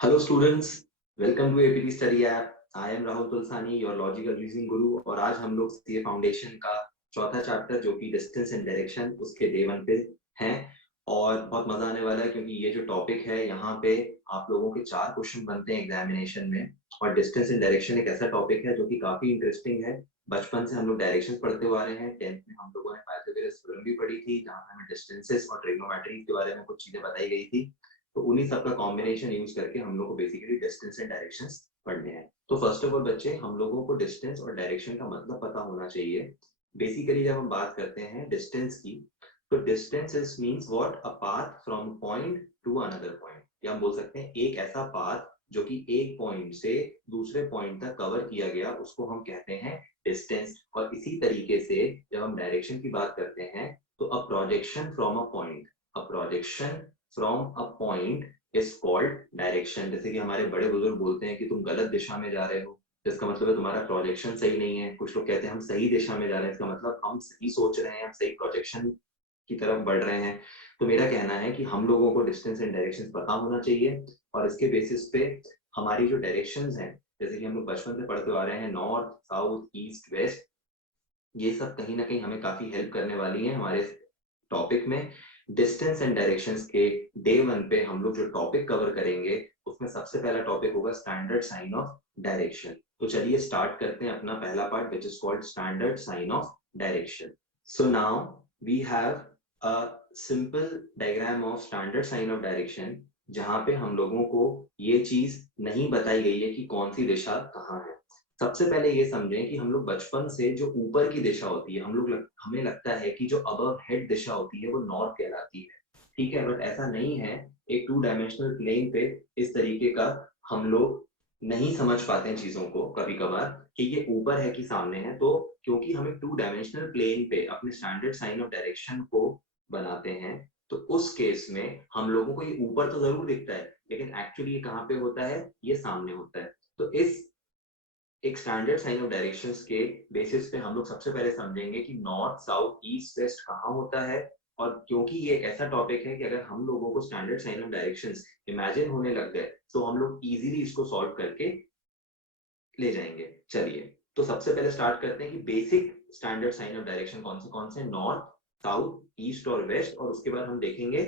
Hello students, welcome to APT Study App. I am Rahul Tulsani, your logical reasoning guru और आज हम लोग CA foundation का चौथा चैप्टर जो कि डिस्टेंस एंड डायरेक्शन उसके डे 1 पे हैं और बहुत मजा आने वाला है क्योंकि ये जो टॉपिक है यहाँ पे आप लोगों के 4 क्वेश्चन बनते हैं एग्जामिनेशन में और डिस्टेंस एंड डायरेक्शन एक ऐसा टॉपिक है जो कि काफी इंटरेस्टिंग है। बचपन से हम लोग डायरेक्शन पढ़ते हुए आ रहे हैं। 10th में हम लोगों ने पाइथागोरस थ्योरम भी पढ़ी थी जहाँ हमें डिस्टेंसेस और ट्रिग्नोमेट्री के बारे में कुछ चीजें बताई गई थी। तो उन्हीं सब का कॉम्बिनेशन यूज करके हम लोग को बेसिकली डिस्टेंस एंड डायरेक्शंस पढ़ने हैं। तो फर्स्ट ऑफ ऑल बच्चे हम लोगों को डिस्टेंस और डायरेक्शन का मतलब पता होना चाहिए। बेसिकली जब हम बात करते हैं डिस्टेंस की तो distance is means what a path from point two another point, या हम बोल सकते हैं एक ऐसा पाथ जो कि एक पॉइंट से दूसरे पॉइंट तक कवर किया गया उसको हम कहते हैं डिस्टेंस। और इसी तरीके से जब हम डायरेक्शन की बात करते हैं तो अ projection from a point is called direction। जैसे कि हमारे बड़े बुजुर्ग बोलते हैं कि तुम गलत दिशा में जा रहे हो, इसका मतलब है तुम्हारा प्रोजेक्शन सही नहीं है। कुछ लोग कहते हैं हम सही दिशा में जा रहे हैं, इसका मतलब हम सही सोच रहे हैं, हम सही प्रोजेक्शन की तरफ बढ़ रहे हैं। तो मेरा कहना है कि हम लोगों को डिस्टेंस एंड डायरेक्शन पता होना चाहिए और इसके बेसिस पे हमारी जो डायरेक्शंस हैं, जैसे कि हम लोग बचपन से पढ़ते आ रहे हैं नॉर्थ साउथ ईस्ट वेस्ट, ये सब कहीं ना कहीं हमें काफी हेल्प करने वाली है हमारे टॉपिक में। डिस्टेंस एंड डायरेक्शंस के डे 1 पे हम लोग जो टॉपिक कवर करेंगे उसमें सबसे पहला टॉपिक होगा स्टैंडर्ड साइन ऑफ डायरेक्शन। तो चलिए स्टार्ट करते हैं अपना पहला part which is called standard sign of direction. So now we have a simple diagram of standard sign of direction जहां पे हम लोगों को ये चीज नहीं बताई गई है कि कौन सी दिशा कहाँ है। सबसे पहले ये समझें कि हम लोग बचपन से जो ऊपर की दिशा होती है हमें लगता है कि जो अबव हेड दिशा होती है वो नॉर्थ कहलाती है। ठीक है, बट ऐसा नहीं है। एक 2 डायमेंशनल प्लेन पे इस तरीके का हम लोग नहीं समझ पाते हैं चीजों को कभी कभार कि ये ऊपर है कि सामने है। तो क्योंकि हम एक 2 डायमेंशनल प्लेन पे अपने स्टैंडर्ड साइन ऑफ डायरेक्शन को बनाते हैं तो उस केस में हम लोगों को ये ऊपर तो जरूर दिखता है लेकिन एक्चुअली ये कहाँ पे होता है, ये सामने होता है। तो इस एक स्टैंडर्ड साइन ऑफ डायरेक्शंस के बेसिस पे हम लोग सबसे पहले समझेंगे कि नॉर्थ साउथ ईस्ट वेस्ट कहाँ होता है। और क्योंकि ये एक ऐसा टॉपिक है कि अगर हम लोगों को standard sign of directions imagine होने लग गए तो हम लोग इजीली इसको सॉल्व करके ले जाएंगे। चलिए तो सबसे पहले स्टार्ट करते हैं कि basic standard sign of direction कौन से नॉर्थ साउथ ईस्ट और वेस्ट, और उसके बाद हम देखेंगे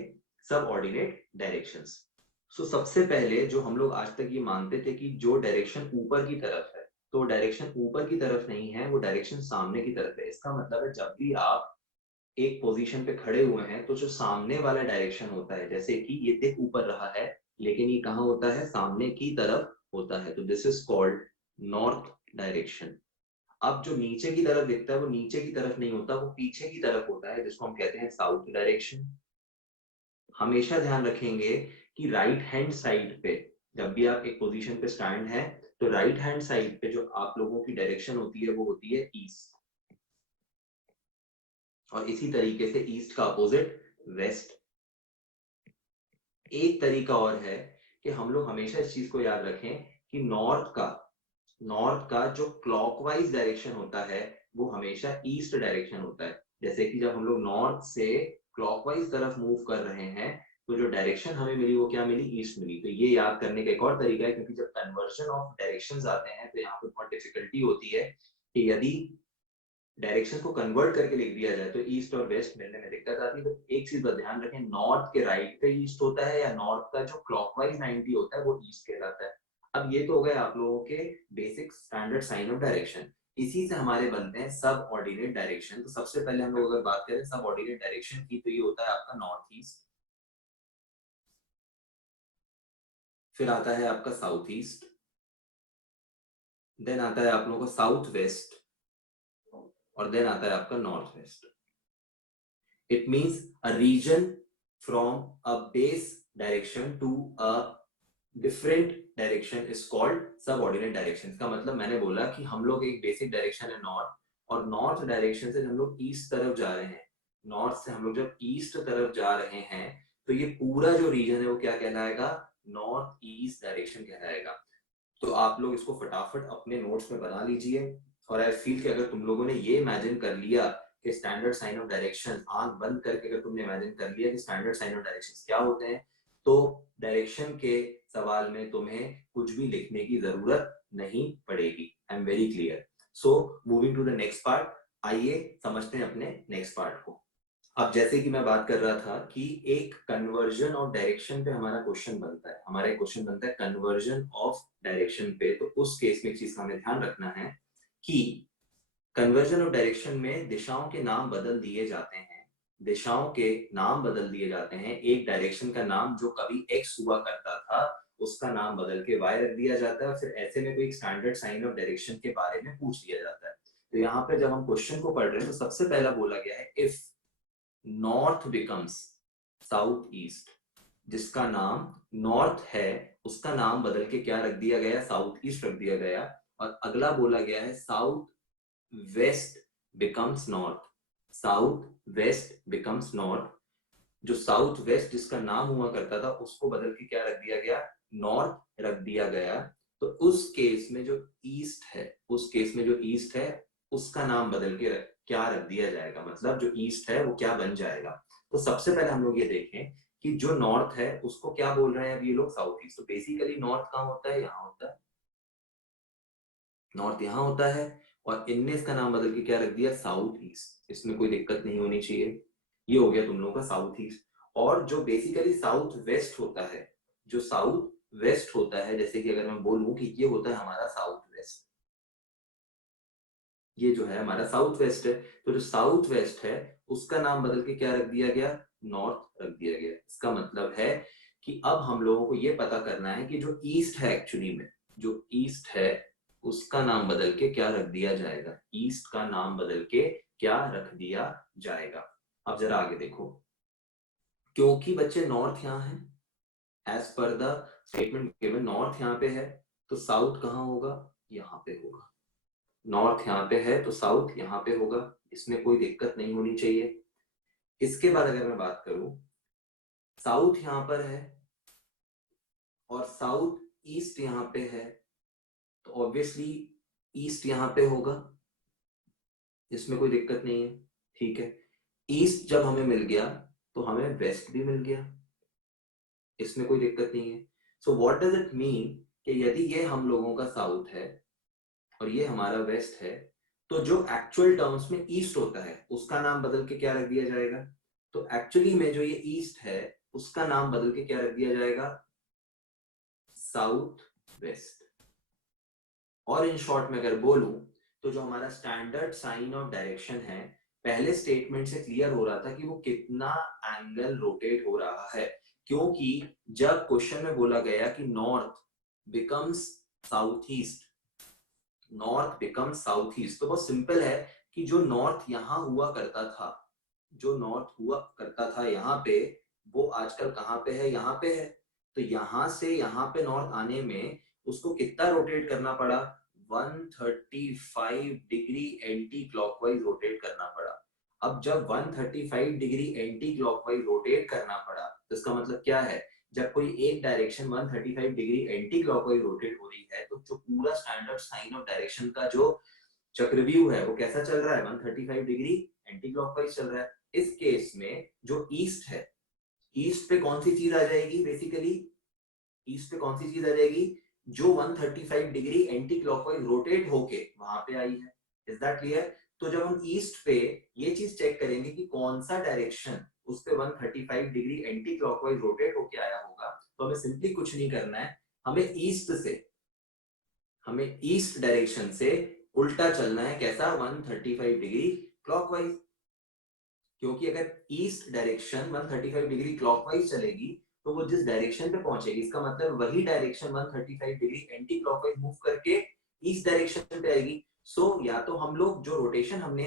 सब ऑर्डिनेट डायरेक्शंस। सो सबसे पहले जो हम लोग आज तक ये मानते थे कि जो डायरेक्शन ऊपर की तरफ है तो डायरेक्शन ऊपर की तरफ नहीं है, वो डायरेक्शन सामने की तरफ है। इसका मतलब है जब भी आप एक पोजीशन पे खड़े हुए हैं तो जो सामने वाला डायरेक्शन होता है, जैसे कि ये दिख ऊपर रहा है लेकिन ये कहाँ होता है, सामने की तरफ होता है, तो this is called north direction. अब जो नीचे की तरफ दिखता है वो नीचे की तरफ नहीं होता, वो पीछे की तरफ होता है जिसको हम कहते हैं साउथ डायरेक्शन। हमेशा ध्यान रखेंगे कि राइट हैंड साइड पे जब भी आप एक पोजीशन पे स्टैंड है तो राइट हैंड साइड पे जो आप लोगों की डायरेक्शन होती है वो होती है ईस्ट, और इसी तरीके से ईस्ट का अपोजिट वेस्ट। एक तरीका और है कि हम लोग हमेशा इस चीज को याद रखें कि नॉर्थ का जो क्लॉकवाइज डायरेक्शन होता है वो हमेशा ईस्ट डायरेक्शन होता है। जैसे कि जब हम लोग नॉर्थ से क्लॉकवाइज तरफ मूव कर रहे हैं तो जो डायरेक्शन हमें मिली वो क्या मिली, ईस्ट मिली। तो ये याद करने का एक और तरीका है, क्योंकि जब कन्वर्जन ऑफ डायरेक्शंस आते हैं तो यहाँ पे बहुत डिफिकल्टी होती है कि यदि डायरेक्शन को कन्वर्ट करके लिख दिया जाए तो ईस्ट और वेस्ट मिलने में दिक्कत आती है। तो एक चीज पर ध्यान रखें, नॉर्थ के राइट पे ईस्ट होता है या नॉर्थ का जो क्लॉकवाइज 90 होता है वो ईस्ट कहलाता है। अब ये तो हो गए आप लोगों के basic standard sign of direction. इसी से हमारे बनते हैं सब ऑर्डिनेट डायरेक्शन। तो सबसे पहले हम लोग अगर बात करें सब ऑर्डिनेट डायरेक्शन की तो ये होता है आपका नॉर्थ ईस्ट, फिर आता है आपका साउथ ईस्ट, देन आता है आप लोगों का साउथ वेस्ट, और देन आता है आपका north west. It means a region from a base direction to a different direction is called subordinate direction। का मतलब मैंने बोला कि हम लोग एक बेसिक डायरेक्शन है नॉर्थ, और नॉर्थ डायरेक्शन से हम लोग ईस्ट तरफ जा रहे हैं। नॉर्थ से हम लोग जब ईस्ट तरफ जा रहे हैं तो ये पूरा जो रीजन है वो क्या कहलाएगा, नॉर्थ ईस्ट डायरेक्शन कहलाएगा। तो आप लोग इसको फटाफट अपने नोट्स में बना लीजिए। और आई फील कि अगर तुम लोगों ने ये इमेजिन कर लिया कि स्टैंडर्ड साइन ऑफ डायरेक्शन, आंख बंद करके अगर तुमने इमेजिन कर लिया कि स्टैंडर्ड साइन ऑफ डायरेक्शन क्या होते हैं, तो डायरेक्शन के सवाल में तुम्हें कुछ भी लिखने की जरूरत नहीं पड़ेगी। I am very clear. So moving to the next part, आइए समझते हैं अपने नेक्स्ट पार्ट को। अब जैसे कि मैं बात कर रहा था कि एक कन्वर्जन ऑफ डायरेक्शन पे हमारा क्वेश्चन बनता है, हमारा एक क्वेश्चन बनता है कन्वर्जन ऑफ डायरेक्शन पे। तो उस केस में एक चीज का हमें ध्यान रखना है कि कन्वर्जन ऑफ डायरेक्शन में दिशाओं के नाम बदल दिए जाते हैं। दिशाओं के नाम बदल दिए जाते हैं। एक डायरेक्शन का नाम जो कभी एक्स हुआ करता था उसका नाम बदल के वाई रख दिया जाता है, और फिर ऐसे में कोई स्टैंडर्ड साइन ऑफ डायरेक्शन के बारे में पूछ लिया जाता है। तो यहाँ पे जब हम क्वेश्चन को पढ़ रहे हैं तो सबसे पहला बोला गया है if north becomes south east, जिसका नाम नॉर्थ है उसका नाम बदल के क्या रख दिया गया, साउथ ईस्ट रख दिया गया। और अगला बोला गया है south west becomes north, south west becomes north, जो साउथ वेस्ट जिसका नाम हुआ करता था उसको बदल के क्या रख दिया गया, नॉर्थ रख दिया गया। तो उस केस में जो ईस्ट है, उस केस में जो ईस्ट है उसका नाम बदल के क्या रख दिया जाएगा, मतलब जो ईस्ट है वो क्या बन जाएगा। तो सबसे पहले हम लोग ये देखें कि जो नॉर्थ है उसको क्या बोल रहे हैं अब ये लोग, साउथ ईस्ट। तो बेसिकली नॉर्थ कहाँ होता है, यहाँ होता है, नॉर्थ यहाँ होता है, और इनने इसका नाम बदल के क्या रख दिया, साउथ ईस्ट। इसमें कोई दिक्कत नहीं होनी चाहिए। ये हो गया तुम लोगों का साउथ ईस्ट। और जो बेसिकली साउथ वेस्ट होता है, जो साउथ वेस्ट होता है, जैसे कि अगर मैं बोलूं कि ये होता है हमारा साउथ वेस्ट, ये जो है हमारा साउथ वेस्ट है। तो जो साउथ वेस्ट है उसका नाम बदल के क्या रख दिया गया, नॉर्थ रख दिया गया। इसका मतलब है कि अब हम लोगों को ये पता करना है कि जो ईस्ट है एक्चुअली में, जो ईस्ट है उसका नाम बदल के क्या रख दिया जाएगा, ईस्ट का नाम बदल के क्या रख दिया जाएगा। अब जरा आगे देखो, क्योंकि बच्चे नॉर्थ यहाँ है, as per the statement given north यहाँ पे है, तो साउथ कहाँ होगा, यहाँ पे होगा। नॉर्थ यहाँ पे है तो साउथ यहाँ पे होगा, इसमें कोई दिक्कत नहीं होनी चाहिए। इसके बाद अगर मैं बात करूं, साउथ यहाँ पर है और साउथ ईस्ट यहाँ पे है, तो ऑब्वियसली ईस्ट यहाँ पे होगा, इसमें कोई दिक्कत नहीं है। ठीक है, ईस्ट जब हमें मिल गया तो हमें वेस्ट भी मिल गया, इसमें कोई दिक्कत नहीं है। So what does it mean कि यदि ये हम लोगों का साउथ है और ये हमारा वेस्ट है, तो जो एक्चुअल टर्म्स में ईस्ट होता है उसका नाम बदल के क्या रख दिया जाएगा। तो एक्चुअली में जो ये ईस्ट है उसका नाम बदल के क्या रख दिया जाएगा, साउथ वेस्ट। और इन शॉर्ट में अगर बोलूं तो जो हमारा स्टैंडर्ड साइन ऑफ डायरेक्शन है, पहले स्टेटमेंट से क्लियर हो रहा था कि वो कितना एंगल रोटेट हो रहा है, क्योंकि जब क्वेश्चन में बोला गया कि north becomes south east, north become south east, तो बहुत सिंपल है कि जो नॉर्थ यहाँ हुआ करता था, जो नॉर्थ हुआ करता था यहाँ पे, वो आजकल कहाँ पे है, यहाँ पे है। तो यहाँ से यहाँ पे नॉर्थ आने में उसको कितना रोटेट करना पड़ा, 135 डिग्री एंटी क्लॉकवाइज रोटेट करना पड़ा। अब जब 135 डिग्री एंटी क्लॉकवाइज रोटेट करना पड़ा तो इसका मतलब क्या है, जब कोई एक direction 135 degree anti clockwise rotate हो रही है तो जो पूरा स्टैंडर्ड साइन ऑफ डायरेक्शन का जो चक्रव्यूह है वो कैसा चल रहा है, 135 डिग्री एंटी क्लॉकवाइज चल रहा है। इस केस में जो ईस्ट है, ईस्ट पे कौन सी चीज आ जाएगी, बेसिकली ईस्ट पे कौन सी चीज आ जाएगी, जो 135 डिग्री एंटी क्लॉकवाइज रोटेट होके वहां पे आई है। Is that clear. तो जब हम ईस्ट पे ये चीज चेक करेंगे कि कौन सा डायरेक्शन उस पे 135 डिग्री एंटी क्लॉकवाइज रोटेट होके आया होगा, तो हमें सिंपली कुछ नहीं करना है, हमें ईस्ट से, हमें ईस्ट डायरेक्शन से उल्टा चलना है, कैसा, 135 डिग्री क्लॉकवाइज। क्योंकि अगर ईस्ट डायरेक्शन 135 डिग्री क्लॉकवाइज चलेगी तो वो जिस डायरेक्शन पे पहुंचेगी, इसका मतलब वही direction 135 degree anti clockwise move करके ईस्ट डायरेक्शन पे आएगी। सो या तो हम लोग जो रोटेशन हमने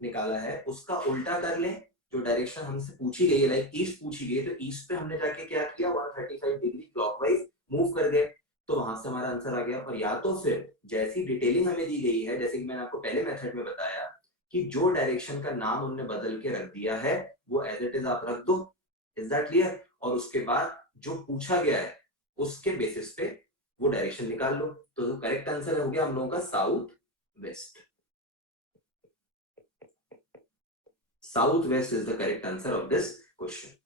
निकाला है उसका उल्टा कर लें, जो डायरेक्शन हमसे पूछी गई है, लाइक ईस्ट पूछी गई है, तो ईस्ट पे हमने जाके क्या किया, 135 डिग्री क्लॉकवाइज मूव कर गए, तो वहां से हमारा आंसर आ गया। और या तो फिर जैसी डिटेलिंग हमें दी गई है, जैसे कि मैंने आपको पहले मेथड में बताया कि जो डायरेक्शन का नाम उन्होंने बदल के रख दिया है वो एज इट इज आप रख दो। Is that clear. और उसके बाद जो पूछा गया है उसके बेसिस पे वो डायरेक्शन निकाल लो। तो जो करेक्ट आंसर हो गया हम लोगों का south west. South west is the correct answer of this question.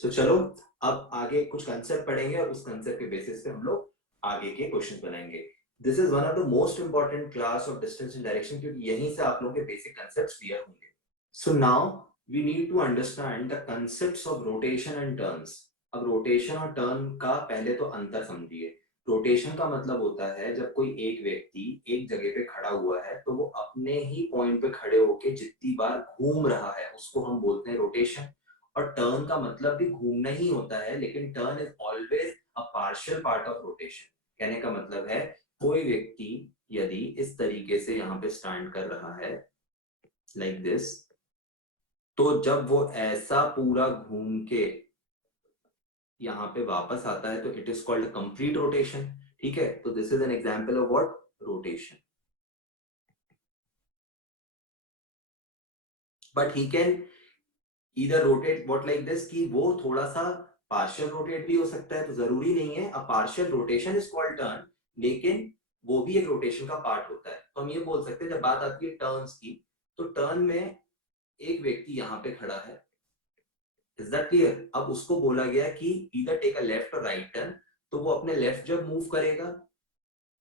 So चलो अब आगे कुछ कंसेप्ट पढ़ेंगे और उस कंसेप्ट के बेसिस पे हम लोग आगे के क्वेश्चन बनाएंगे। This is one of the most important class of distance and direction, क्योंकि यहीं से आप लोगों के बेसिक कंसेप्ट क्लियर होंगे। So now we need to understand the concepts of rotation and turns. अब रोटेशन और टर्न का पहले तो अंतर समझिए। रोटेशन का मतलब होता है जब कोई एक व्यक्ति एक जगह पे खड़ा हुआ है तो वो अपने ही पॉइंट पे खड़े होके जितनी बार घूम रहा है उसको हम बोलते हैं रोटेशन। और टर्न का मतलब भी घूमना ही होता है, लेकिन turn is always a partial part of rotation. कहने का मतलब है कोई व्यक्ति यदि इस तरीके से यहाँ पे स्टैंड कर रहा है लाइक दिस, तो जब वो ऐसा पूरा घूम के यहाँ पे वापस आता है तो it is called complete rotation. ठीक है, तो this is an example of what, rotation. But he can either rotate what like this, कि वो थोड़ा सा पार्शियल रोटेट भी हो सकता है, तो जरूरी नहीं है। अ partial rotation is called turn, लेकिन वो भी एक रोटेशन का पार्ट होता है। तो हम ये बोल सकते हैं जब बात आती है टर्न्स की, तो टर्न में एक व्यक्ति यहाँ पे खड़ा है, इज दैट क्लियर। अब उसको बोला गया कि ईदर टेक अ लेफ्ट और राइट टर्न, तो वो अपने लेफ्ट जब मूव करेगा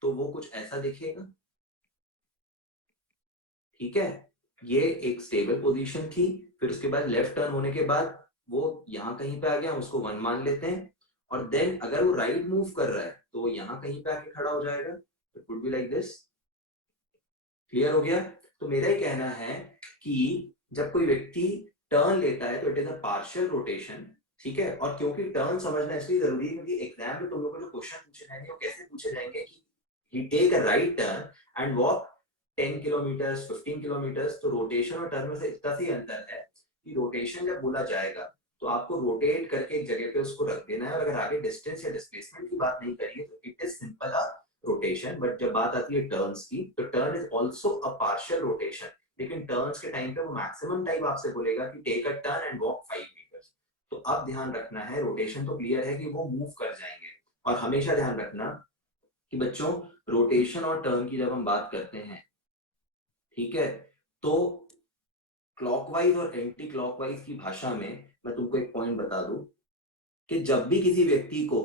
तो वो कुछ ऐसा दिखेगा। ठीक है, ये एक स्टेबल पोजीशन थी। फिर उसके बाद लेफ्ट टर्न होने के बाद वो यहाँ कहीं पे आ गया, उसको 1 मान लेते हैं। और देन अगर वो राइट मूव कर रहा है तो वो यहाँ कहीं पे आके खड़ा हो जाएगा। It would be like this. Clear हो गया। तो मेरा ही कहना है कि जब कोई व्यक्ति टर्न लेता है तो it is a partial rotation. ठीक है, और क्योंकि टर्न समझना इसलिए जरूरी है क्योंकि एग्जाम में तुम लोगों को जो क्वेश्चन पूछे जाएंगे वो कैसे पूछे जाएंगे कि he take a right turn and walk 10 kilometre 15 kilometre. तो रोटेशन और टर्न में से इतना सी अंतर है कि रोटेशन जब बोला जाएगा तो आपको रोटेट करके एक जगह पे उसको रख देना है, और अगर आगे डिस्टेंस या डिस्प्लेसमेंट की बात नहीं करिए तो it is simple a rotation. But जब बात आती है टर्न्स की, तो turn is also a partial rotation. लेकिन टर्न्स के टाइम पे वो मैक्सिमम टाइम आपसे बोलेगा कि take a turn and walk 5 meters. तो अब ध्यान रखना है, रोटेशन तो क्लियर है कि वो मूव कर जाएंगे। और हमेशा ध्यान रखना कि बच्चों रोटेशन और टर्न की जब हम बात करते हैं, ठीक है, तो क्लॉकवाइज और एंटी क्लॉकवाइज की भाषा में मैं तुमको एक पॉइंट बता दूं कि जब भी किसी व्यक्ति को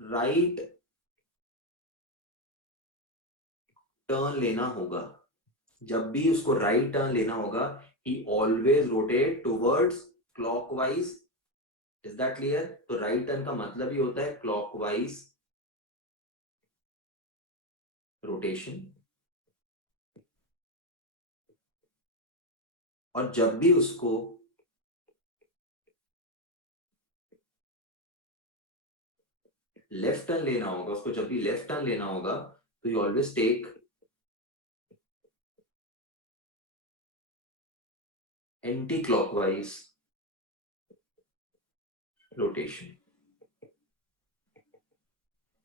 राइट टर्न लेना होगा, जब भी उसको राइट टर्न लेना होगा, ही always rotate towards clockwise. Is that clear. तो राइट टर्न का मतलब ही होता है क्लॉकवाइज रोटेशन। और जब भी उसको लेफ्ट टर्न लेना होगा, उसको जब भी लेफ्ट टर्न लेना होगा तो you always take anti clockwise rotation.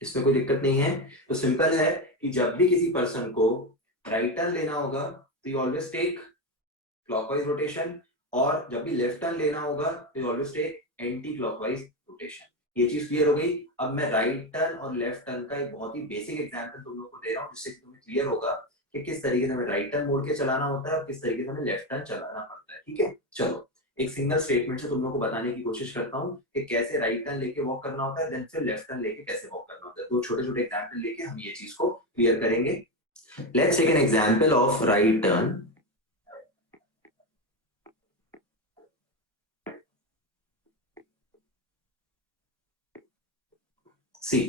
इसमें कोई दिक्कत नहीं है। तो सिंपल है कि जब भी किसी पर्सन को राइट टर्न लेना होगा तो you always take clockwise rotation, और जब भी लेफ्ट टर्न लेना होगा तो you always take anti clockwise rotation. ये चीज क्लियर हो गई। अब मैं राइट टर्न और लेफ्ट टर्न का एक बहुत ही बेसिक एग्जांपल तुम लोगों को दे रहा हूँ, जिससे तुम्हें क्लियर होगा कि किस तरीके से हमें राइट टर्न मोड़ के चलाना होता है और किस तरीके से हमें लेफ्ट टर्न चलाना पड़ता है। ठीक है, चलो एक सिंगल स्टेटमेंट से तुम लोगों को बताने की कोशिश करता हूँ कि कैसे राइट टर्न लेके वॉक करना होता है, देन फिर लेफ्ट टर्न लेके कैसे वॉक करना होता है। दो छोटे छोटे एग्जाम्पल लेके हम ये चीज को क्लियर करेंगे। Let's take an example of right turn. See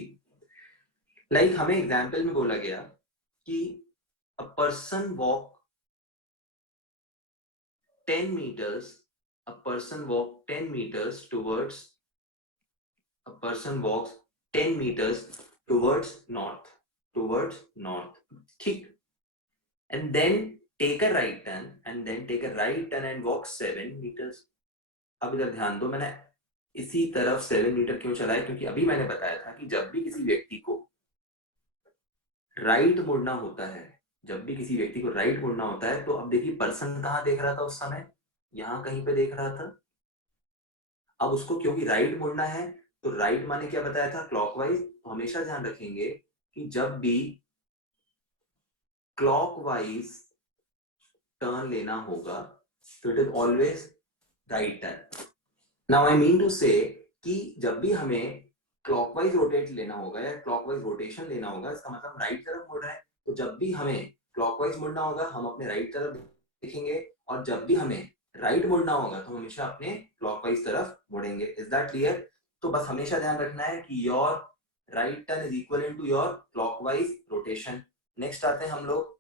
like हमें एग्जाम्पल में बोला गया कि a person walk 10 meters, a person walk 10 meters towards, a person walks 10 meters towards north, ठीक, and then take a right turn and then take a right turn and walk 7 meters। अब इधर ध्यान दो, मैंने इसी तरफ 7 मीटर क्यों चलाया, क्योंकि अभी मैंने बताया था कि जब भी किसी व्यक्ति को राइट मुड़ना होता है, जब भी किसी व्यक्ति को राइट मुड़ना होता है, तो अब देखिए पर्सन कहाँ देख रहा था उस समय, यहाँ कहीं पे देख रहा था। अब उसको क्योंकि राइट मुड़ना है, तो राइट माने क्या बताया था, क्लॉकवाइज। तो हमेशा ध्यान रखेंगे कि जब भी क्लॉकवाइज टर्न लेना होगा तो it is always right turn. Now I mean to say कि जब भी हमें क्लॉकवाइज रोटेट लेना होगा या क्लॉकवाइज रोटेशन लेना होगा, इसका मतलब राइट तरफ मुड़ रहा है, तो जब भी हमें क्लॉकवाइज मुड़ना होगा हम अपने राइट तरफ देखेंगे, और जब भी हमें राइट मुड़ना होगा तो हमेशा अपने क्लॉकवाइज तरफ मुड़ेंगे। Is that clear? तो बस हमेशा ध्यान रखना है कि your right turn is equal to your clockwise rotation. Next आते हैं हम लोग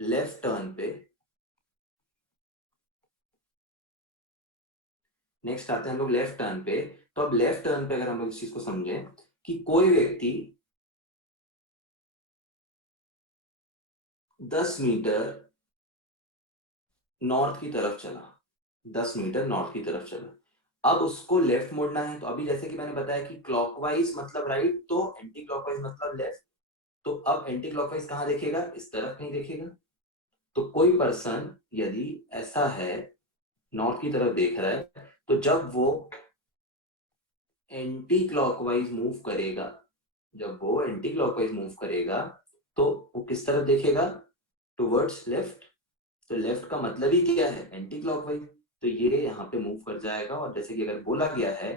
लेफ्ट टर्न पे। नेक्स्ट आते हैं हम लोग लेफ्ट टर्न पे। तो अब लेफ्ट टर्न पे अगर हम लोग इस चीज को समझें कि कोई व्यक्ति 10 मीटर नॉर्थ की तरफ चला, 10 मीटर नॉर्थ की तरफ चला, अब उसको लेफ्ट मोड़ना है। तो अभी जैसे कि मैंने बताया कि क्लॉकवाइज मतलब राइट, तो एंटी क्लॉकवाइज मतलब लेफ्ट। तो अब एंटी क्लॉकवाइज कहां देखेगा? इस तरफ नहीं देखेगा। तो कोई पर्सन यदि ऐसा है, नॉर्थ की तरफ देख रहा है, तो जब वो एंटी क्लॉकवाइज मूव करेगा, जब वो एंटी क्लॉकवाइज मूव करेगा तो वो किस तरफ देखेगा? Towards left. तो लेफ्ट का मतलब ही क्या है? Anti clockwise. तो ये यहाँ पे मूव कर जाएगा, और जैसे कि अगर बोला गया है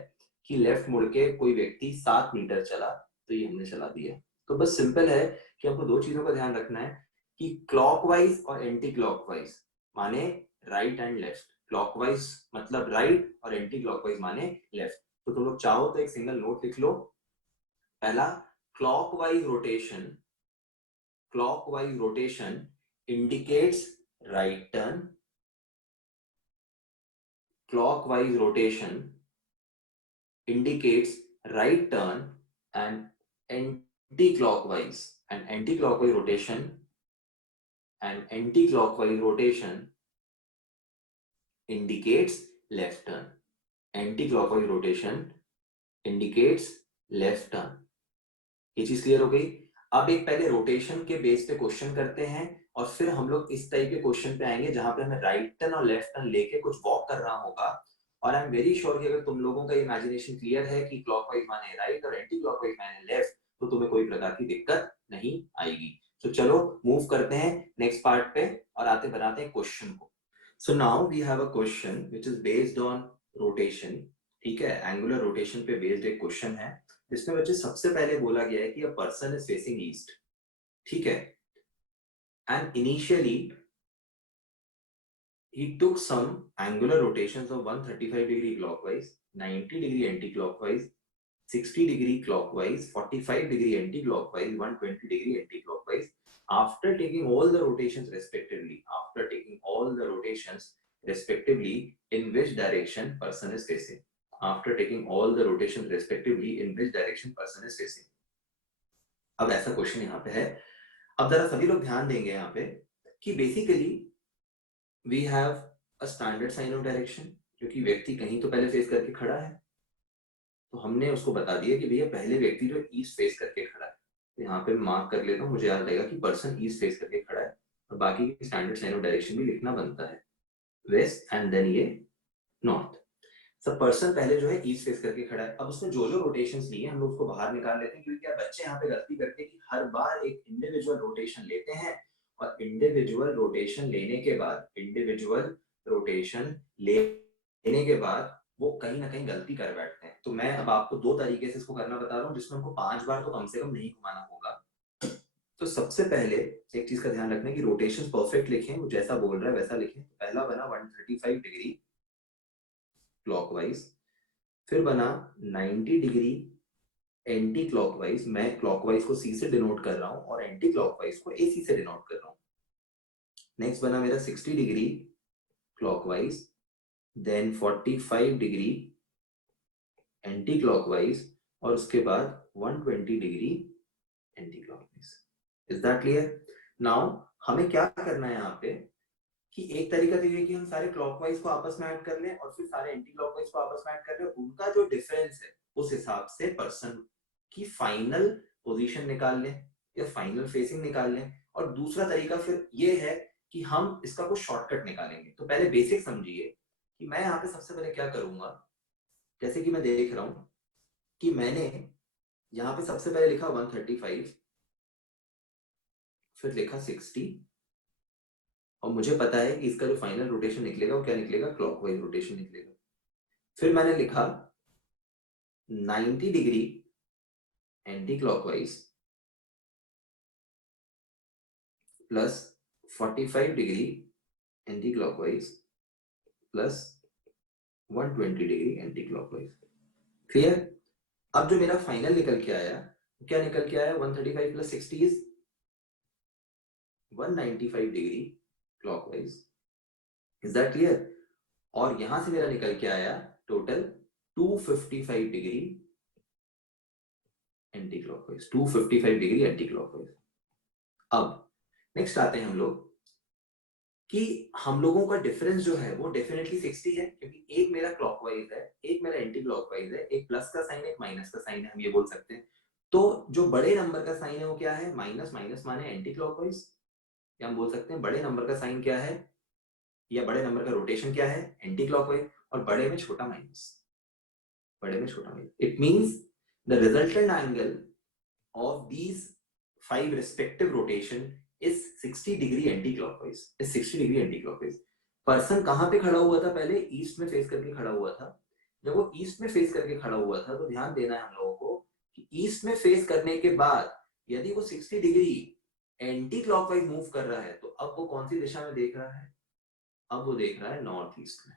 कि लेफ्ट मुड़ के कोई व्यक्ति 7 मीटर चला, तो ये हमने चला दिया। तो बस सिंपल है कि हमको दो चीजों का ध्यान रखना है कि क्लॉकवाइज और एंटी क्लॉकवाइज माने राइट एंड लेफ्ट। क्लॉकवाइज मतलब राइट और एंटी क्लॉकवाइज माने लेफ्ट। तो तुम लोग चाहो तो एक सिंगल नोट लिख लो। पहला, clockwise rotation, clockwise rotation indicates right turn, clockwise rotation indicates right turn, and anti-clockwise rotation, and anti-clockwise rotation indicates left turn, anti-clockwise rotation indicates left turn। ये चीज क्लियर हो गई? अब एक पहले रोटेशन के बेस पे क्वेश्चन करते हैं, और फिर हम लोग इस टाइप के क्वेश्चन पे आएंगे जहां पे हमें राइट टर्न और लेफ्ट टर्न लेके कुछ वॉक करना होगा। और आई एम वेरी श्योर कि अगर तुम लोगों का इमेजिनेशन क्लियर है कि क्लॉकवाइज माने राइट और एंटी क्लॉकवाइज माने लेफ्ट, तो तुम्हें कोई प्रकार की दिक्कत नहीं आएगी। तो चलो मूव करते हैं नेक्स्ट पार्ट पे और आते बनाते हैं क्वेश्चन को। So now we have a question which is based on rotation. ठीक है, एंगुलर रोटेशन पे बेस्ड एक क्वेश्चन है, जिसमें बच्चे सबसे पहले बोला गया है कि a person is facing east. ठीक है, and initially he took some angular rotations of 135 degree clockwise, 90 degree anti-clockwise, 60 degree clockwise, 45 degree anti-clockwise, 120 degree anti-clockwise. After taking all the rotations respectively, in which direction person is facing? After taking all the rotations respectively, in which direction person is facing? अब ऐसा question यहाँ पे है। अब जरा सभी लोग ध्यान देंगे यहाँ पे कि basically we have a standard sign of direction, क्योंकि व्यक्ति कहीं तो पहले फेस करके खड़ा है, तो हमने उसको बता दिया कि भैया पहले व्यक्ति जो ईस्ट फेस करके खड़ा है। तो यहाँ पे मार्क कर लेता हूँ, मुझे याद रहेगा कि पर्सन ईस्ट फेस करके खड़ा है, और बाकी स्टैंडर्ड साइन ऑफ डायरेक्शन भी लिखना बनता है, वेस्ट एंड देन ये नॉर्थ। सब पर्सन पहले जो है ईस्ट फेस करके खड़ा है। अब उसने जो जो रोटेशंस लिए हम लोग उसको बाहर निकाल लेते हैं, क्योंकि क्या बच्चे यहाँ पे गलती करते हैं कि हर बार एक इंडिविजुअल रोटेशन लेते हैं, और इंडिविजुअल रोटेशन लेने के बाद वो कहीं ना कहीं गलती कर बैठते हैं। तो मैं अब आपको दो तरीके से इसको करना बता रहा हूँ, जिसमें हमको 5 बार तो कम से कम नहीं घुमाना होगा। तो सबसे पहले एक चीज का ध्यान रखना है कि रोटेशन परफेक्ट लिखें, वो जैसा बोल रहा है वैसा लिखें। पहला बना 135 डिग्री क्लॉकवाइज, फिर बना 90 डिग्री एंटी क्लॉकवाइज। मैं क्लॉकवाइज को सी से डिनोट कर रहा हूं और एंटी क्लॉकवाइज को AC से डिनोट कर रहा हूं। नेक्स्ट बना मेरा 60 degree clockwise, then 45 degree anti clockwise, और उसके बाद 120 degree anti clockwise. Is that clear? Now हमें क्या करना है यहाँ पे कि एक तरीका तो ये कि हम सारे क्लॉकवाइज को आपस में ऐड कर लें और फिर सारे एंटी क्लॉकवाइज को आपस में ऐड कर लें, उनका जो डिफरेंस है उस हिसाब से पर्सन की फाइनल पोजीशन निकाल लें या फाइनल फेसिंग निकाल लें। और दूसरा तरीका फिर ये है कि हम इसका कुछ शॉर्टकट निकालेंगे। तो पहले बेसिक समझिए कि मैं यहाँ पे सबसे पहले क्या करूंगा। जैसे कि मैं देख रहा हूं कि मैंने यहाँ पे सबसे पहले लिखा 135, फिर लिखा 60, और मुझे पता है कि इसका जो फाइनल रोटेशन निकलेगा वो क्या निकलेगा? क्लॉकवाइज रोटेशन निकलेगा। फिर मैंने लिखा 90 degree anti clockwise plus 45 degree anti clockwise plus 120 degree anti clockwise. Clear? अब जो मेरा फाइनल निकल के आया, क्या निकल के आया? 135 plus 60 is 195 degree clockwise. Is that clear? और यहां से मेरा निकल के आया total 255 degree anti clockwise, 255 degree anti clockwise. अब नेक्स्ट आते हैं हम लोग कि हम लोगों का डिफरेंस जो है वो डेफिनेटली 60 है, क्योंकि एक मेरा क्लॉकवाइज है, एक मेरा एंटी क्लॉकवाइज है, एक प्लस का साइन है, एक माइनस का साइन है, हम ये बोल सकते हैं। तो जो बड़े नंबर का साइन है वो क्या है? माइनस, माइनस माने एंटी क्लॉकवाइज, या हम बोल सकते हैं बड़े नंबर का साइन क्या है, या बड़े नंबर का रोटेशन क्या है? एंटी क्लॉकवाइज, और बड़े में छोटा माइनस, बड़े में छोटा minus. It means the resultant angle of these 5 respective rotation is 60 degree anti-clockwise, is 60 degree anti-clockwise। Person कहां पे खड़ा हुआ था? पहले ईस्ट में फेस करके खड़ा हुआ था। जब वो ईस्ट में फेस करके खड़ा हुआ था तो ध्यान देना है हम लोगों को कि ईस्ट में फेस करने के बाद यदि वो 60 डिग्री एंटी क्लॉकवाइज मूव कर रहा है तो अब वो कौन सी दिशा में देख रहा है? अब वो देख रहा है नॉर्थ ईस्ट में।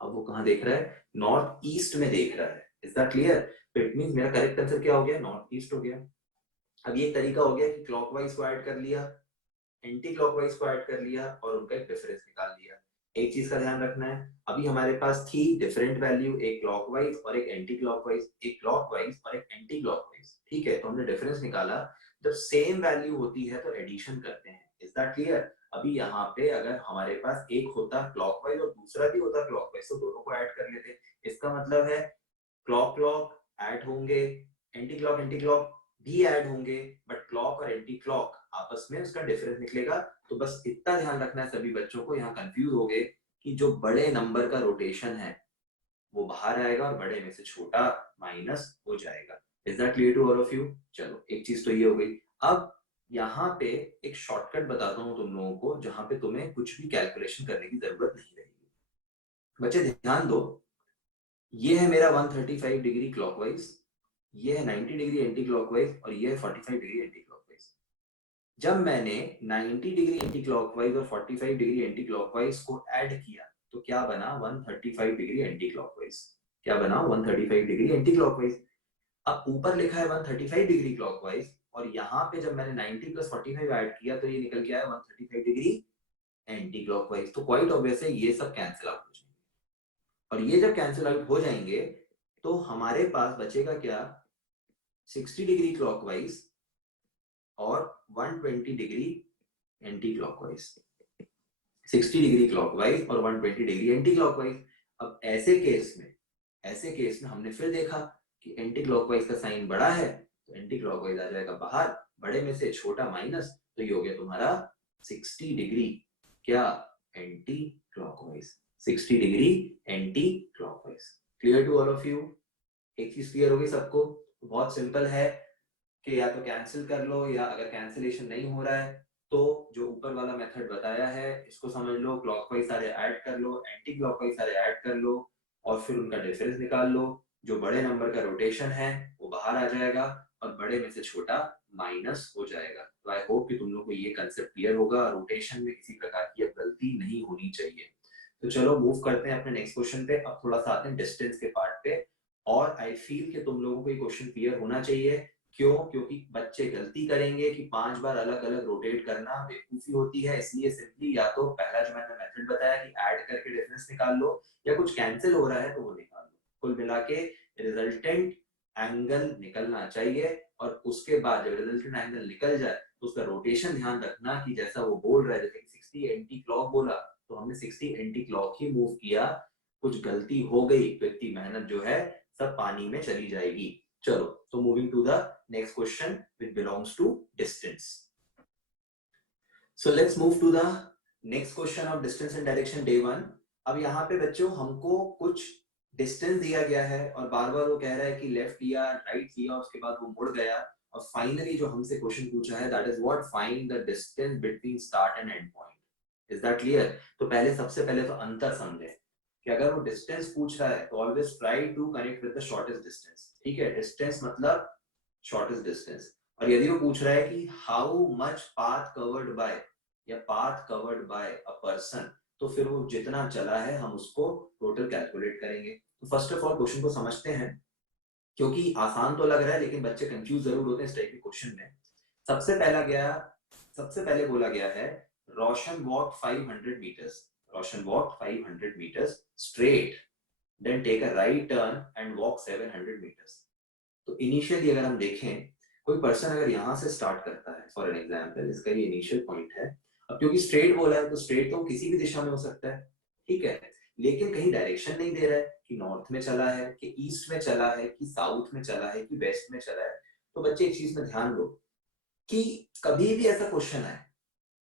अब वो कहां देख रहा है? नॉर्थ ईस्ट में देख रहा है। Is that clear? तो इट मींस मेरा करेक्ट आंसर क्या हो गया? नॉर्थ ईस्ट हो गया। अब ये तरीका हो गया कि क्लॉकवाइज को ऐड कर लिया, एंटी क्लॉकवाइज को ऐड कर लिया और उनका एक डिफरेंस निकाल लिया। एक चीज का ध्यान रखना है, अभी हमारे पास थी डिफरेंट वैल्यू, एक क्लॉकवाइज और एक एंटी क्लॉकवाइज, एक क्लॉकवाइज और एक एंटी क्लॉकवाइज। ठीक है, तो हमने डिफरेंस निकाला। जब सेम वैल्यू होती है तो एडिशन करते हैं। Is that clear? अभी यहाँ पे अगर हमारे पास एक होता क्लॉकवाइज और दूसरा भी होता क्लॉकवाइज तो दोनों को ऐड कर लेते। इसका मतलब है क्लॉक क्लॉक ऐड होंगे, एंटी क्लॉक भी ऐड होंगे, बट क्लॉक और एंटी क्लॉक आपस में उसका डिफरेंस निकलेगा। तो बस इतना ध्यान रखना है सभी बच्चों को, यहाँ कंफ्यूज हो गए कि जो बड़े नंबर का रोटेशन है वो बाहर आएगा और बड़े में से छोटा माइनस हो जाएगा। Is that clear to all of you? चलो, एक चीज तो ये हो गई। अब यहाँ पे एक शॉर्टकट बताता हूँ तुम लोगों को, जहां पे तुम्हें कुछ भी कैलकुलेशन करने की जरूरत नहीं रहेगी। बच्चे ध्यान दो, ये है मेरा 135 डिग्री क्लॉकवाइज, ये है 90 डिग्री एंटी क्लॉकवाइज और ये है 45 डिग्री एंटी क्लॉकवाइज। जब मैंने 90 डिग्री एंटी क्लॉकवाइज और 45 डिग्री एंटी क्लॉकवाइज को ऐड किया तो क्या बना? 135 डिग्री एंटी क्लॉकवाइज। क्या बना? 135 डिग्री एंटी क्लॉकवाइज। अब ऊपर लिखा है 135 डिग्री क्लॉकवाइज और यहाँ पे जब मैंने 90 प्लस 45 ऐड किया तो ये निकल के आया 135 डिग्री एंटी क्लॉकवाइज। तो क्वाइट ऑब्वियस है ये सब कैंसिल आउट हो जाएंगे, और ये जब कैंसिल आउट हो जाएंगे तो हमारे पास बचेगा क्या? 60 डिग्री क्लॉकवाइज और 120 degree anti clockwise. 60 degree clockwise और 120 डिग्री एंटी क्लॉकवाइज। अब ऐसे केस में हमने फिर देखा कि एंटी क्लॉकवाइज का साइन बड़ा है तो एंटी क्लॉकवाइज आ जाएगा बाहर, बड़े में से छोटा माइनस, तो ये हो गया तुम्हारा 60 डिग्री क्या? Anti clockwise. 60 degree anti clockwise. Clear to all of you? एक चीज क्लियर होगी सबको? बहुत सिंपल है कि या तो कैंसिल कर लो, या अगर कैंसिलेशन नहीं हो रहा है तो जो ऊपर वाला मेथड बताया है इसको समझ लो, क्लॉकवाइज सारे ऐड कर लो, एंटी क्लॉकवाइज सारे ऐड कर लो और फिर उनका डिफरेंस निकाल लो। जो बड़े नंबर का रोटेशन है वो बाहर आ जाएगा और बड़े में से छोटा माइनस हो जाएगा। तो आई होप कि तुम लोग को ये कंसेप्ट क्लियर होगा, रोटेशन में किसी प्रकार की अब गलती नहीं होनी चाहिए। तो चलो मूव करते हैं अपने नेक्स्ट क्वेश्चन पे। अब थोड़ा सा आते हैं डिस्टेंस के पार्ट पे, और आई फील कि तुम लोगों को ये क्वेश्चन क्लियर होना चाहिए। क्यों? क्योंकि बच्चे गलती करेंगे कि 5 बार अलग अलग रोटेट करना बेवकूफी होती है। इसलिए सिंपली या तो पहला जो मैंने मेथड बताया कि ऐड करके डिफरेंस निकाल लो, या कुछ कैंसिल हो रहा है तो वो निकाल लो। कुल मिला के रिजल्टेंट एंगल निकलना चाहिए, और उसके बाद जब रिजल्टेंट एंगल निकल जाए तो उसका रोटेशन ध्यान रखना कि जैसा वो बोल रहा है, जैसे 60 एंटी क्लॉक बोला तो हमने 60 एंटी क्लॉक ही मूव किया। कुछ गलती हो गई तो इतनी मेहनत जो है सब पानी में चली जाएगी। चलो, तो moving to the next question which belongs to distance. So let's move to the next question of distance and direction day 1. अब यहाँ पे बच्चों हमको कुछ डिस्टेंस दिया गया है और बार बार वो कह रहा है कि लेफ्ट लिया, राइट लिया, उसके बाद वो मुड़ गया, और फाइनली जो हमसे क्वेश्चन पूछा है that is what, find the distance between start and and point. Is that clear? तो सबसे पहले तो अंतर समझे कि अगर वो डिस्टेंस पूछ रहा है तो always try to connect with the shortest distance, ठीक है, डिस्टेंस मतलब शॉर्टेस्ट डिस्टेंस। और यदि वो पूछ रहा है कि how much path covered by या path covered by a person, तो फिर वो जितना चला है हम उसको टोटल कैलकुलेट करेंगे। तो फर्स्ट ऑफ ऑल क्वेश्चन को समझते हैं, क्योंकि आसान तो लग रहा है लेकिन बच्चे कंफ्यूज जरूर होते हैं इस टाइप के क्वेश्चन में। सबसे पहले बोला गया है Roshan walk 500 metres, Roshan walk 500 metres straight, then take a right turn and walk 700 metres. तो इनिशियली अगर हम देखें, कोई पर्सन अगर यहाँ से स्टार्ट करता है, फॉर एन एग्जाम्पल इसका ये इनिशियल पॉइंट है, अब क्योंकि स्ट्रेट बोला है तो स्ट्रेट तो किसी भी दिशा में हो सकता है, ठीक है, लेकिन कहीं डायरेक्शन नहीं दे रहा है कि नॉर्थ में चला है कि ईस्ट में चला है कि साउथ में चला है कि वेस्ट में चला है। तो बच्चे एक चीज में ध्यान दो कि कभी भी ऐसा क्वेश्चन आए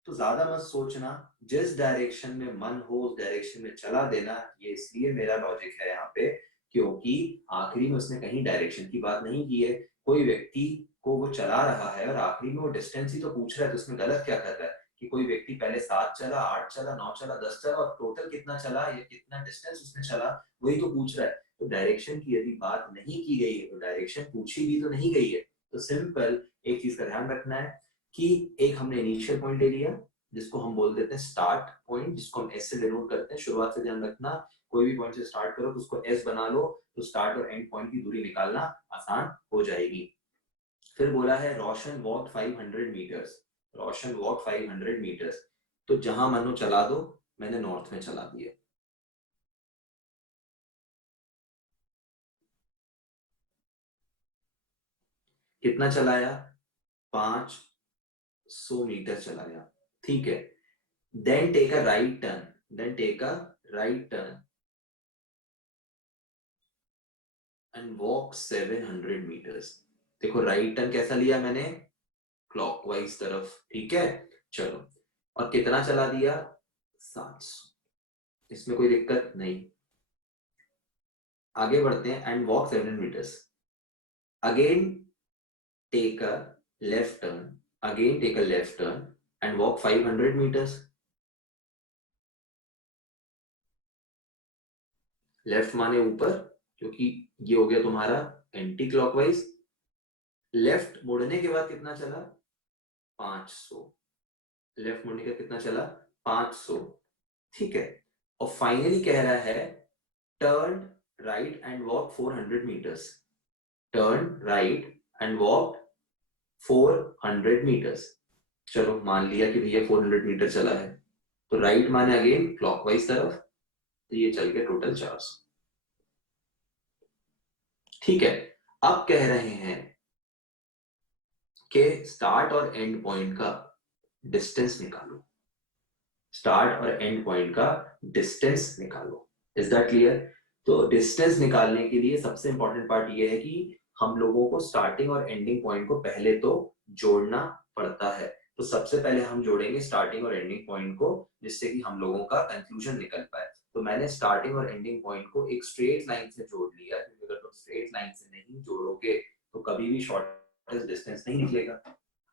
तो ज्यादा मत सोचना, जिस डायरेक्शन में मन हो उस डायरेक्शन में चला देना। ये इसलिए मेरा लॉजिक है यहाँ पे क्योंकि आखिरी में उसने कहीं डायरेक्शन की बात नहीं की है, कोई व्यक्ति को वो चला रहा है और आखिरी में वो डिस्टेंस ही तो पूछ रहा है, तो उसमें गलत क्या कर रहा है कि कोई व्यक्ति पहले 7 चला, 8 चला, 9 चला, 10 चला और टोटल कितना चला या कितना डिस्टेंस उसने चला वही तो पूछ रहा है। तो डायरेक्शन की यदि बात नहीं की गई है तो डायरेक्शन पूछी भी तो नहीं गई है। तो सिंपल एक चीज का ध्यान रखना है कि एक हमने इनिशियल पॉइंट ले लिया जिसको हम बोल देते हैं स्टार्ट पॉइंट, जिसको हम एस से डिनोट करते हैं। शुरुआत से ध्यान रखना, कोई भी पॉइंट से स्टार्ट करो तो उसको एस बना लो, तो स्टार्ट और एंड पॉइंट की दूरी निकालना आसान हो जाएगी। फिर बोला है Roshan walk 500 metres, Roshan walk 500 metres, तो जहां मनो चला दो, मैंने नॉर्थ में चला दिया। कितना चलाया? 500 मीटर चलाया, ठीक है। Then take a right turn, then take a right turn and walk 700 meters. देखो राइट टर्न कैसा लिया मैंने, क्लॉकवाइज तरफ, ठीक है। चलो, और कितना चला दिया? 700, इसमें कोई दिक्कत नहीं। आगे बढ़ते हैं and walk 700 meters, again take a left turn, again take a left turn and walk 500 meters. Left माने ऊपर, क्योंकि ये हो गया तुम्हारा एंटी क्लॉकवाइज। लेफ्ट मुड़ने के बाद कितना चला? 500, लेफ्ट मुड़ने का कितना चला? 500, ठीक है। और फाइनली कह रहा है turn right and walk 400 meters, turn right and walk 400 meters. चलो मान लिया कि भैया 400 मीटर चला है, तो राइट माने अगेन क्लॉकवाइज तरफ, तो ये चल गया टोटल 400, ठीक है। अब कह रहे हैं कि स्टार्ट और एंड पॉइंट का डिस्टेंस निकालो, स्टार्ट और एंड पॉइंट का डिस्टेंस निकालो। Is that clear? तो डिस्टेंस निकालने के लिए सबसे इंपॉर्टेंट पार्ट ये है कि हम लोगों को स्टार्टिंग और एंडिंग पॉइंट को पहले तो जोड़ना पड़ता है। तो सबसे पहले हम जोड़ेंगे स्टार्टिंग और एंडिंग पॉइंट को, जिससे कि हम लोगों का कंक्लूजन निकल पाए। तो मैंने स्टार्टिंग और एंडिंग पॉइंट को एक स्ट्रेट लाइन से जोड़ लिया, क्योंकि अगर तुम स्ट्रेट लाइन से नहीं जोड़ोगे तो कभी भी शॉर्टेस्ट डिस्टेंस नहीं निकलेगा।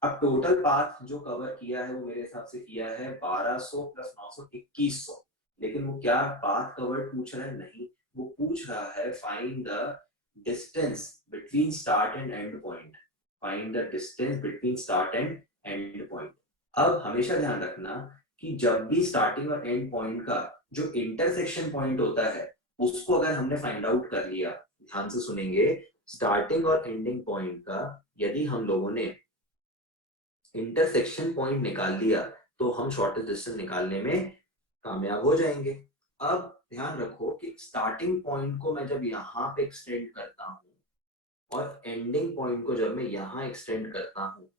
अब टोटल पाथ जो कवर किया है वो मेरे हिसाब से किया है 1200 प्लस 900 2100, लेकिन वो क्या पाथ कवर्ड पूछ रहा है? नहीं, वो पूछ रहा है find the distance between start and and point, find the distance between start and and point. अब हमेशा ध्यान रखना कि जब भी स्टार्टिंग और एंड पॉइंट का जो इंटरसेक्शन पॉइंट होता है उसको अगर हमने फाइंड आउट कर लिया, ध्यान से सुनेंगे, स्टार्टिंग और एंडिंग पॉइंट का यदि हम लोगों ने इंटरसेक्शन पॉइंट निकाल लिया तो हम शॉर्टेस्ट डिस्टेंस निकालने में कामयाब हो जाएंगे। अब ध्यान रखो कि स्टार्टिंग पॉइंट को मैं जब यहाँ पे एक्सटेंड करता हूँ और एंडिंग पॉइंट को जब मैं यहाँ एक्सटेंड करता हूँ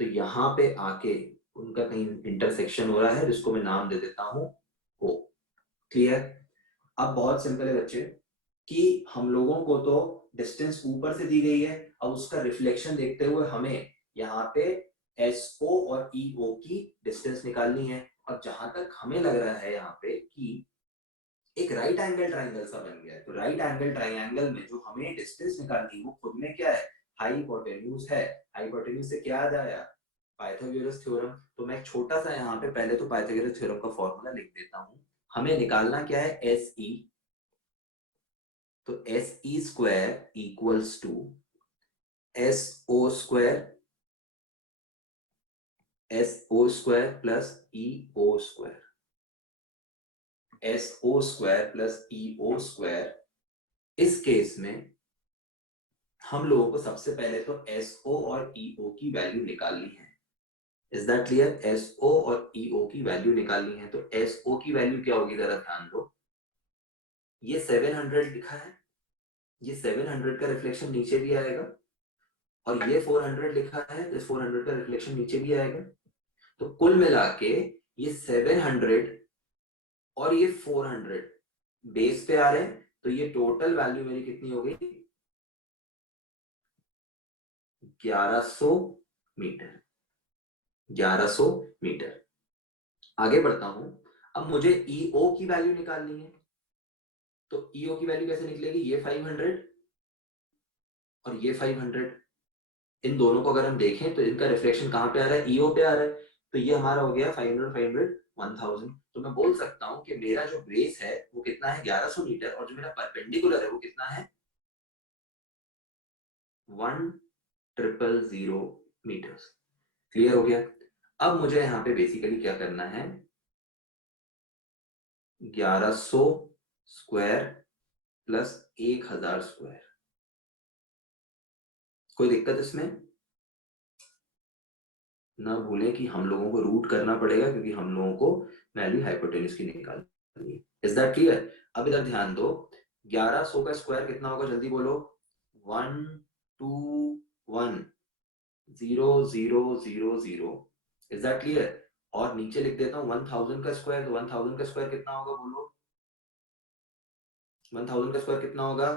तो यहाँ पे आके उनका कहीं इंटरसेक्शन हो रहा है जिसको मैं नाम दे देता हूँ ओ। क्लियर? अब बहुत सिंपल है बच्चे कि हम लोगों को तो डिस्टेंस ऊपर से दी गई है, अब उसका रिफ्लेक्शन देखते हुए हमें यहाँ पे एसओ और ईओ की डिस्टेंस निकालनी है। और जहां तक हमें लग रहा है यहाँ पे कि एक राइट एंगल ट्राइंगल सा बन गया है, तो राइट एंगल ट्राइंगल में जो हमें डिस्टेंस निकालनी है वो खुद में क्या है? हाइपोटेन्यूज है। हाइपोटेन्यूज से क्या आ जाएगा? Pythagoras theorem. तो मैं छोटा सा यहाँ पे पहले तो पाइथागोरस थ्योरम का फॉर्मूला लिख देता हूँ। हमें निकालना क्या है, एस ई। तो S E square equals to S O square plus E O square, S O square plus E O square. इस केस में हम लोगों को सबसे पहले तो एस ओ और ई ओ की वैल्यू निकालनी है। Is that clear? S O और ई ओ की वैल्यू निकालनी है। तो एस ओ की वैल्यू क्या होगी, जरा ध्यान दो। ये 700 लिखा है, ये 700 का रिफ्लेक्शन नीचे भी आएगा, और ये 400 लिखा है, तो 400 का रिफ्लेक्शन नीचे भी आएगा। तो कुल मिला के ये 700 और ये 400 बेस पे आ रहे हैं, तो ये टोटल वैल्यू मेरी कितनी हो गई, 1100 मीटर। 1100 मीटर। आगे बढ़ता हूं। अब मुझे ईओ की वैल्यू निकालनी है। तो ईओ की वैल्यू कैसे निकलेगी, ये 500 और ये 500, इन दोनों को अगर हम देखें तो इनका रिफ्लेक्शन कहां पे आ रहा है, ईओ पे आ रहा है। तो ये हमारा हो गया 500 500 1000। तो मैं बोल सकता हूं कि मेरा जो बेस है वो कितना है, 1100 मीटर, और जो मेरा परपेंडिकुलर है वो कितना है, 1000 मीटर्स। क्लियर हो गया? अब मुझे यहाँ पे बेसिकली क्या करना है, 1100 स्क्वायर प्लस 1000 स्क्वायर। कोई दिक्कत इसमें? ना भूलें कि हम लोगों को रूट करना पड़ेगा, क्योंकि हम लोगों को वैल्यू हाइपोटेन्यूज की निकालनी है। Is that clear? अब इधर ध्यान दो, 1100 का स्क्वायर कितना होगा, जल्दी बोलो। 121 0 0 0 0। Is that clear? और नीचे लिख देता हूँ 1000 का स्क्वायर। तो 1000 का स्क्वायर कितना होगा, बोलो। 1000 का स्क्वायर कितना होगा,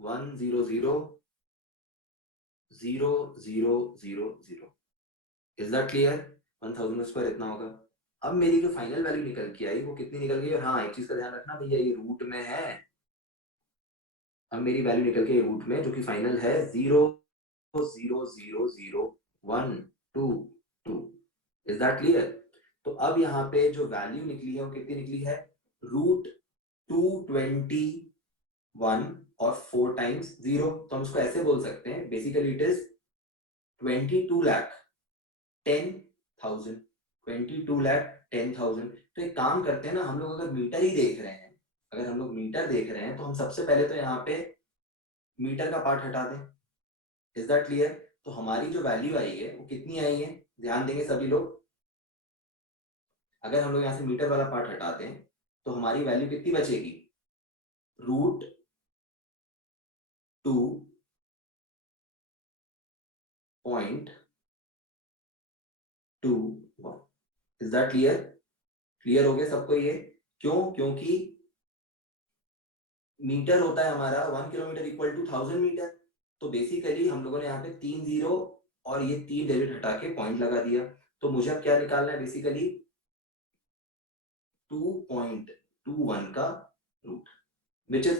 100 0 0 0 0। Is that clear? 1000 का स्क्वायर इतना होगा। अब मेरी जो फाइनल वैल्यू निकल के आई वो कितनी निकल गई, और हाँ एक चीज का ध्यान रखना भैया, ये रूट में है। अब मेरी वैल्यू निकल के रूट में, जो कि फाइनल है 0 0 0 0 1 2 2। Is that clear? तो अब यहाँ पे जो वैल्यू निकली है वो कितनी निकली है, √221 और 4 टाइम्स 0। तो हम उसको ऐसे बोल सकते हैं, बेसिकली इट इज 22,10,000। 22,10,000। तो एक काम करते हैं ना, हम लोग अगर मीटर ही देख रहे हैं, अगर हम लोग मीटर देख रहे हैं, तो हम सबसे पहले तो यहाँ पे मीटर का पार्ट हटा दें। Is that clear? तो हमारी जो वैल्यू आई है वो कितनी आई है, ध्यान देंगे सभी लोग। अगर हम लोग यहाँ से मीटर वाला पार्ट हटाते हैं तो हमारी वैल्यू कितनी बचेगी, √2.21। Is that clear? क्लियर हो गया सबको ये? क्यों? क्योंकि मीटर होता है हमारा 1 किलोमीटर इक्वल टू 1000 मीटर। तो बेसिकली हम लोगों ने यहाँ पे 3 जीरो और ये 3 डिजिट हटा के पॉइंट लगा दिया। तो मुझे अब क्या निकालना है, बेसिकली 2.21 का root, which is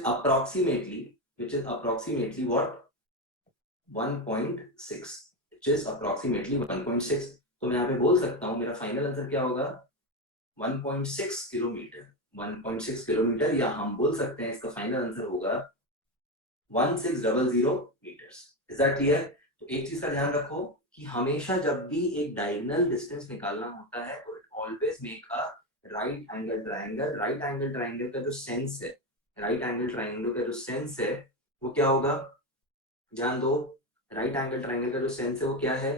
approximately what, 1.6, which is approximately 1.6। तो मैं यहाँ पे बोल सकता हूँ मेरा फाइनल आंसर क्या होगा, 1.6 किलोमीटर। 1.6 किलोमीटर, या हम बोल सकते हैं इसका फाइनल आंसर होगा 1600 मीटर्स। Is that clear? तो एक चीज का ध्यान रखो कि हमेशा जब भी एक डायगोनल डिस्टेंस निकालना होता है तो it always make a right angle triangle. Right angle triangle का जो सेंस है, राइट एंगल ट्रायंगल का जो सेंस है वो क्या होगा, ध्यान दो। राइट एंगल ट्रायंगल का जो सेंस है वो क्या है,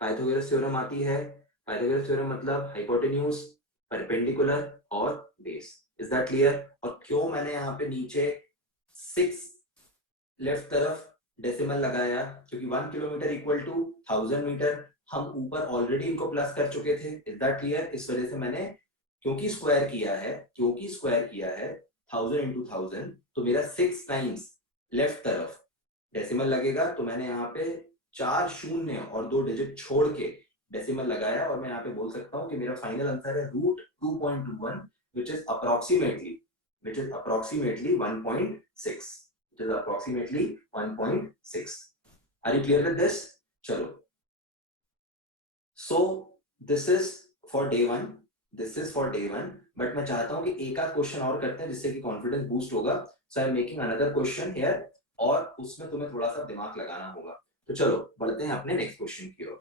पाइथागोरस थ्योरम आती है। पाइथागोरस थ्योरम मतलब हाइपोटेन्यूज, परपेंडिकुलर और बेस। Is that clear? और क्यों मैंने यहाँ पे नीचे 6 लेफ्ट तरफ डेसिमल लगाया, क्योंकि 1 किलोमीटर इक्वल टू 1000 मीटर, हम ऊपर ऑलरेडी इनको प्लस कर चुके थे। Is that clear? इस वजह से मैंने, क्योंकि स्क्वायर किया है 1000 इंटू 1000, तो मेरा 6 टाइम्स लेफ्ट तरफ डेसिमल लगेगा। तो मैंने यहाँ पे 4 शून्य और 2 डिजिट छोड़ के डेसिमल लगाया, और मैं यहाँ पे बोल सकता हूँ कि मेरा फाइनल आंसर है √2.21, which is approximately 1.6। It is approximately 1.6। Are you clear with this? चलो, so this is for day 1, this is for day 1। But मैं चाहता हूँ कि एक आध क्वेश्चन और करते हैं जिससे कि कॉन्फिडेंस बूस्ट होगा। So I am making another question here, और उसमें तुम्हें थोड़ा सा दिमाग लगाना होगा। तो चलो बढ़ते हैं अपने नेक्स्ट क्वेश्चन की ओर।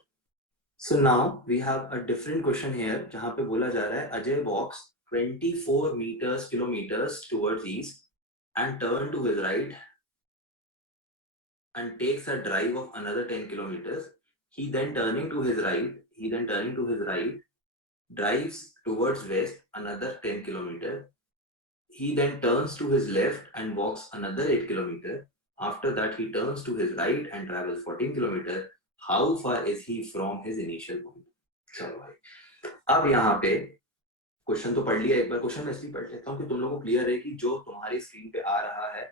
So now we have a different question here, जहां पे बोला जा रहा है अजय वॉक्स 24 meters kilometers towards east and turn to his right and takes a drive of another 10 kilometers. He then turning to his right drives towards west another 10 kilometers. He then turns to his left and walks another 8 kilometers. After that, he turns to his right and travels 14 kilometers. How far is he from his initial point? चलो भाई, अब यहाँ पे question तो पढ़ लिया एक बार। Question मैं इसलिए पढ़ लेता हूँ कि तुम लोगों को क्लियर है कि जो तुम्हारी स्क्रीन पे आ रहा है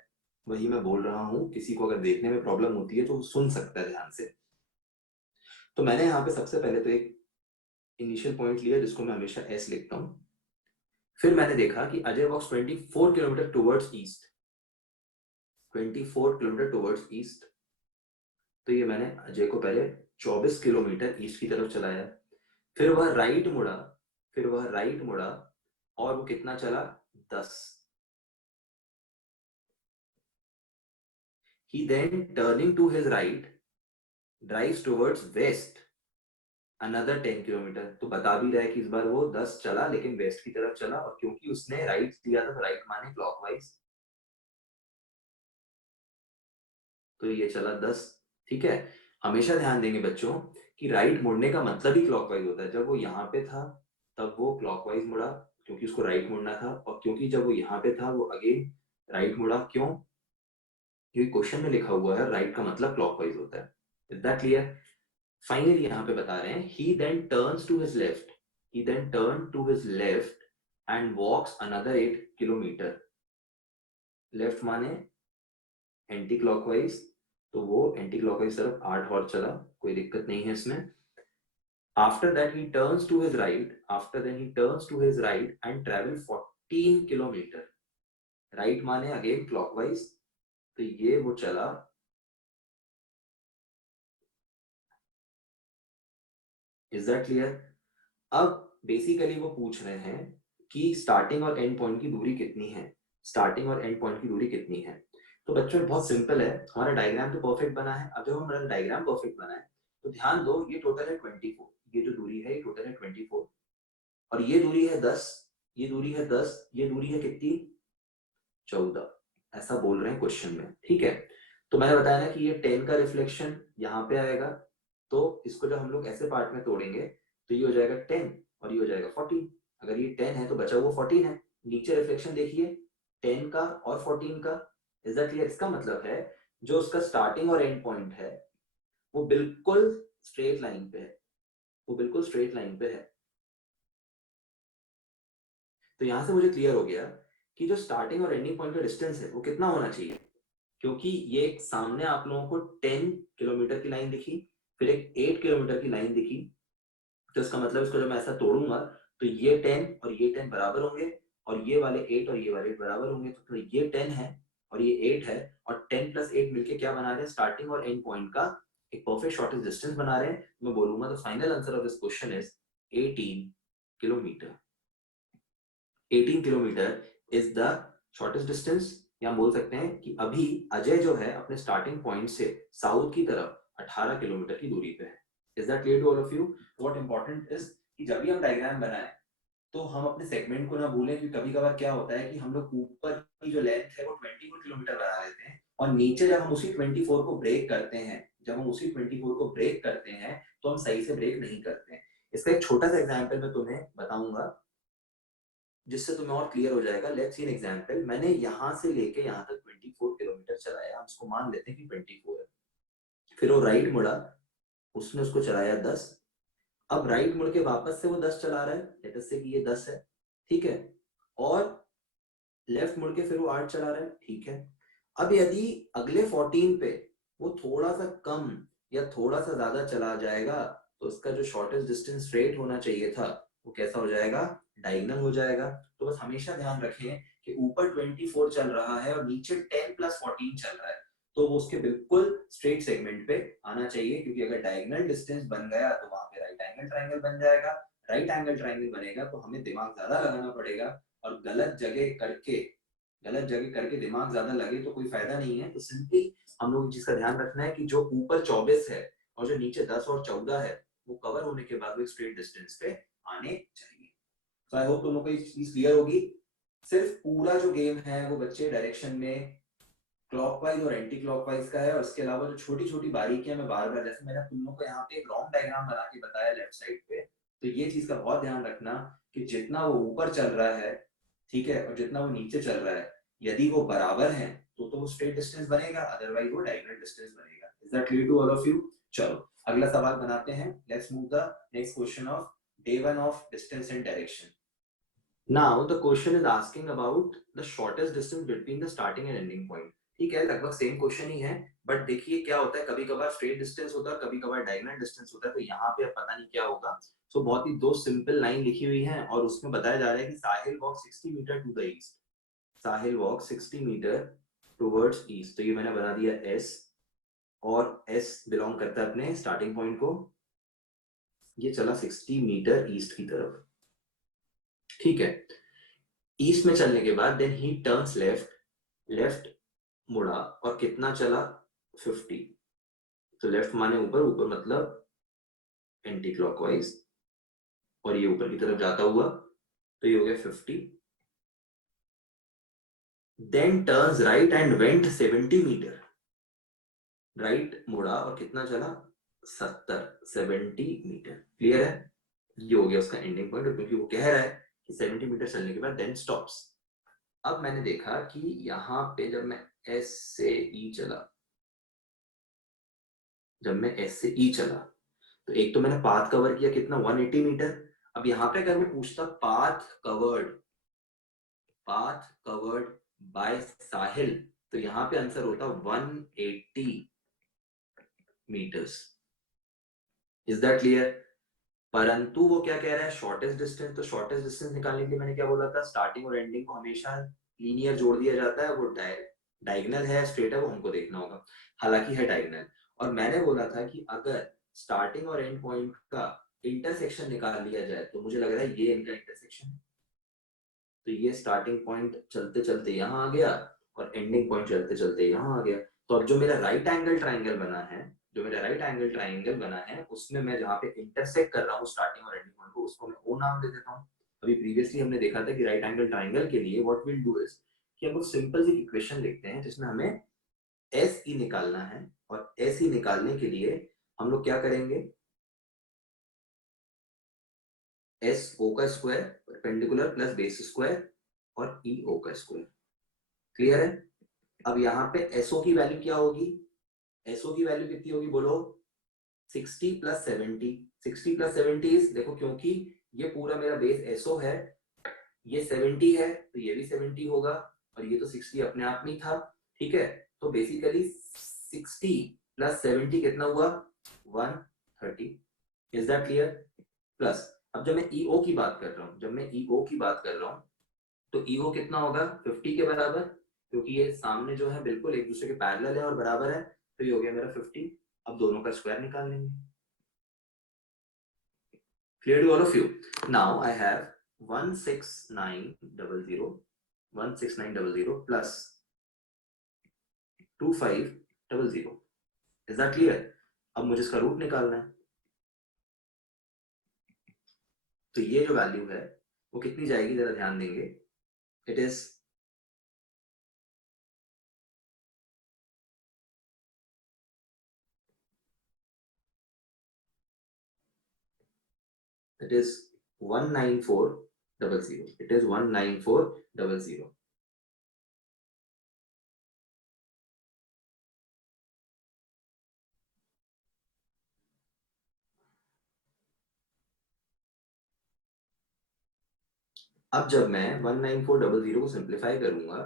वही मैं बोल रहा हूँ। किसी को अगर देखने में प्रॉब्लम होती है तो वो सुन सकता है ध्यान से। तो मैंने यहाँ पे सबसे पहले तो एक इनिशियल पॉइंट लिया जिसको मैं हमेशा एस लिखता हूँ। फिर मैंने देखा कि अजय वॉक्स 24 kilometre towards east, 24 kilometre towards east. तो ये मैंने अजय को पहले 24 किलोमीटर ईस्ट की तरफ चलाया। फिर वह राइट मुड़ा और वो कितना चला? 10। He then turning to his right drives towards west another 10 kilometre. तो बता भी रहा है कि इस बार वो 10 चला लेकिन वेस्ट की तरफ चला, और क्योंकि उसने राइट दिया था तो राइट माने क्लॉकवाइज, तो ये चला 10। ठीक है, हमेशा ध्यान देंगे बच्चों कि राइट मुड़ने का मतलब ही क्लॉकवाइज होता है। जब वो यहाँ पे था तब वो क्लॉकवाइज मुड़ा क्योंकि उसको राइट मुड़ना था, और क्योंकि जब वो यहाँ पे था वो अगेन राइट मुड़ा। क्यों? क्योंकि क्वेश्चन में लिखा हुआ है राइट का मतलब क्लॉकवाइज होता है। Is that clear? फाइनली यहाँ पे बता रहे हैं he then turns to his left and walks another 8 kilometre. Left माने एंटी क्लॉकवाइज, तो वो एंटी क्लॉकवाइज तरफ 8 और चला, कोई दिक्कत नहीं है इसमें। after that he turns to his right and travel 14 kilometre. Right माने अगेन क्लॉकवाइज, तो ये वो चला। Is that clear? अब बेसिकली वो पूछ रहे हैं कि स्टार्टिंग और एंड पॉइंट की दूरी कितनी है। तो बच्चों बहुत सिंपल है, हमारा डायग्राम तो परफेक्ट बना है। अब जब हमारा डायग्राम परफेक्ट बना है तो ध्यान दो, ये टोटल है 24, ये जो दूरी है ये टोटल है 24, और ये दूरी है 10, ये दूरी है कितनी? 14। ऐसा बोल रहे हैं क्वेश्चन में। ठीक है, तो मैंने बताया ना कि ये 10 का रिफ्लेक्शन यहाँ पे आएगा, तो इसको जब हम लोग ऐसे पार्ट में तोड़ेंगे तो ये हो जाएगा 10 और ये हो जाएगा 14। अगर ये 10 है तो बचा हुआ 14 है। नीचे रिफ्लेक्शन देखिए 10 का और 14 का। Is that clear? इसका मतलब है जो उसका स्टार्टिंग और एंड पॉइंट है वो बिल्कुल स्ट्रेट लाइन पे है। तो यहां से मुझे क्लियर हो गया कि जो स्टार्टिंग और एंडिंग पॉइंट का डिस्टेंस है वो कितना होना चाहिए। क्योंकि ये एक सामने आप लोगों को 10 किलोमीटर की लाइन दिखी, फिर एक 8 किलोमीटर की लाइन दिखी, तो इसका मतलब इसको जब मैं ऐसा तोड़ूंगा तो ये 10 और ये 10 बराबर होंगे, और ये वाले 8 और ये वाले 8 बराबर होंगे। तो ये 10 है और ये 8 है, और 10 प्लस 8 मिलके क्या बना रहे हैं? स्टार्टिंग और एंड पॉइंट का एक परफेक्ट शॉर्टेस्ट डिस्टेंस बना रहे हैं। मैं बोलूंगा the final answer of this question is 18 kilometre. 18 kilometre is the shortest distance. या बोल सकते हैं कि अभी अजय जो है अपने स्टार्टिंग पॉइंट से साउथ की तरफ 18 किलोमीटर की दूरी पे है। Is that clear to all of you? What important is कि जब भी हम डायग्राम बनाएं तो हम अपने सेगमेंट को ना भूलें, क्योंकि कभी कभार क्या होता है कि हम लोग ऊपर की जो लेंथ है वो 24 किलोमीटर बना लेते हैं, और नीचे जब हम उसी 24 को ब्रेक करते हैं तो हम सही से ब्रेक नहीं करते हैं। इसका एक छोटा सा एग्जाम्पल मैं तुम्हें बताऊंगा जिससे तुम्हें और क्लियर हो जाएगा। Let's see an example. मैंने यहां से लेके यहां तक 24 किलोमीटर चलाया, हम इसको मान लेते हैं कि 24 है। फिर वो राइट मुड़ा, उसने उसको चलाया 10। अब राइट मुड़ के वापस से वो 10 चला रहा है, लेट अस से कि ये 10 है, ठीक है, और लेफ्ट मुड़ के फिर वो 8 चला रहा है, ठीक है। अब यदि अगले 14 पे वो थोड़ा सा कम या थोड़ा सा ज्यादा चला जाएगा तो उसका जो शॉर्टेस्ट डिस्टेंस स्ट्रेट होना चाहिए था वो कैसा हो जाएगा? डायगोनल हो जाएगा। तो बस हमेशा ध्यान रखें कि ऊपर 24 चल रहा है और नीचे 10 प्लस 14 चल रहा है, तो वो उसके बिल्कुल स्ट्रेट सेगमेंट पे आना चाहिए, क्योंकि अगर डायगोनल डिस्टेंस बन गया तो वहां पे राइट एंगल ट्रायंगल बन जाएगा। राइट एंगल ट्राइंगल बनेगा तो हमें दिमाग ज्यादा लगाना पड़ेगा, और गलत जगह करके दिमाग ज्यादा लगे तो कोई फायदा नहीं है। तो सिंपली हम लोग चीज का ध्यान रखना है कि जो ऊपर 24 है और जो नीचे 10 और 14 है वो कवर होने के बाद वो स्ट्रेट डिस्टेंस पे आने चाहिए। तो आई होप तुम लोग को ये चीज क्लियर होगी। सिर्फ पूरा जो गेम है वो बच्चे डायरेक्शन में क्लॉकवाइज और एंटी क्लॉकवाइज का है, और इसके अलावा जो छोटी छोटी बारीकियां मैं बार बार, जैसे मैंने तुम लोग को यहाँ पे एक लॉन्ग डायग्राम बना के बताया लेफ्ट साइड पे, तो ये चीज का बहुत ध्यान रखना कि जितना वो ऊपर चल रहा है, ठीक है, और जितना वो नीचे चल रहा है, यदि वो बराबर है तो वो स्ट्रेट डिस्टेंस बनेगा, अदरवाइज वो डायगोनल डिस्टेंस बनेगा। Is that clear to all of you? चलो अगला सवाल बनाते हैं। Let's move the next question of day 1 of distance and direction. Now the question is asking about the shortest distance between the starting and ending point. ठीक है, लगभग same question ही है, but देखिए क्या होता है, कभी कभार स्ट्रेट डिस्टेंस होता है, कभी कभार डायगोनल डिस्टेंस होता है, तो यहाँ पे अब पता नहीं क्या होगा। सो बहुत ही दो सिंपल लाइन लिखी हुई है और उसमें बताया जा रहा है कि Sahil walk 60 metre to the east, Sahil walk 60 metre towards east. तो ये मैंने बना दिया एस, और एस बिलोंग करता है अपने स्टार्टिंग पॉइंट को, ये चला 60 मीटर ईस्ट की तरफ, ठीक है। ईस्ट में चलने के बाद देन ही टर्न्स लेफ्ट मुड़ा और कितना चला 50। तो लेफ्ट माने ऊपर, ऊपर मतलब एंटी क्लॉकवाइज, और ये ऊपर की तरफ जाता हुआ, तो ये हो गया 50। Then turns right and went 70 meter, right मुड़ा और कितना चला 70 मीटर। क्लियर है? ये हो गया उसका एंडिंग पॉइंट, क्योंकि वो कह रहा है कि 70 मीटर चलने के बाद देन स्टॉप्स। अब मैंने देखा कि यहाँ पे जब मैं एस से ई चला, तो एक तो मैंने पाथ कवर किया कितना 180 मीटर। अब यहाँ पे अगर मैं पूछता पाथ कवर्ड बाय साहिल, तो यहाँ पे आंसर होता 180 मीटर्स। Is that clear? परंतु वो क्या कह रहा है, शॉर्टेस्ट डिस्टेंस। तो शॉर्टेस्ट डिस्टेंस निकालने के लिए मैंने क्या बोला था, स्टार्टिंग और एंडिंग को हमेशा लीनियर जोड़ दिया जाता है, वो डायगोनल है स्ट्रेट है वो हमको देखना होगा, हालांकि है डायगोनल। और मैंने बोला था कि अगर स्टार्टिंग और एंड पॉइंट का इंटरसेक्शन निकाल लिया जाए तो मुझे लग रहा है ये इनका इंटरसेक्शन है। तो ये स्टार्टिंग पॉइंट चलते चलते यहाँ आ गया और एंडिंग पॉइंट चलते चलते यहाँ आ गया। तो अब जो मेरा राइट एंगल ट्राइंगल बना है, उसमें मैं जहाँ पे इंटरसेक्ट कर रहा हूँ स्टार्टिंग और एंडिंग पॉइंट को, उसको मैं ओ नाम दे देता हूँ। अभी प्रीवियसली हमने देखा था कि राइट एंगल ट्राइंगल के लिए व्हाट विल डू इज कि हम लोग सिंपल सी इक्वेशन लिखते हैं जिसमें हमें एस ई निकालना है, और एस ई निकालने के लिए हम लोग क्या करेंगे, एस ओ का square perpendicular plus base square और ई ओ का स्क्वायर। क्लियर है? अब यहाँ पे एसओ की वैल्यू क्या होगी, एसओ की वैल्यू कितनी होगी बोलो, 60 प्लस 70। 60 प्लस 70 इज, देखो क्योंकि ये पूरा मेरा बेस एसओ है, ये 70 है तो ये भी 70 होगा, और ये तो 60 अपने आप में था, ठीक है। तो बेसिकली 60 प्लस 70 कितना हुआ 130। Is that clear? प्लस अब जब मैं ईओ की बात कर रहा हूँ, तो ईओ कितना होगा 50 के बराबर, क्योंकि ये सामने जो है बिल्कुल एक दूसरे के पैरेलल है और बराबर है, तो ये हो गया मेरा 50। अब दोनों का स्क्वायर निकाल लेंगे। Clear to all of you? Now I have 16900 plus 2500। Is that clear? अब मुझे इसका रूट निकालना है, तो ये जो वैल्यू है वो कितनी जाएगी जरा ध्यान देंगे। It is 19400। It is 19400। अब जब मैं 19400 को सिंप्लीफाई करूंगा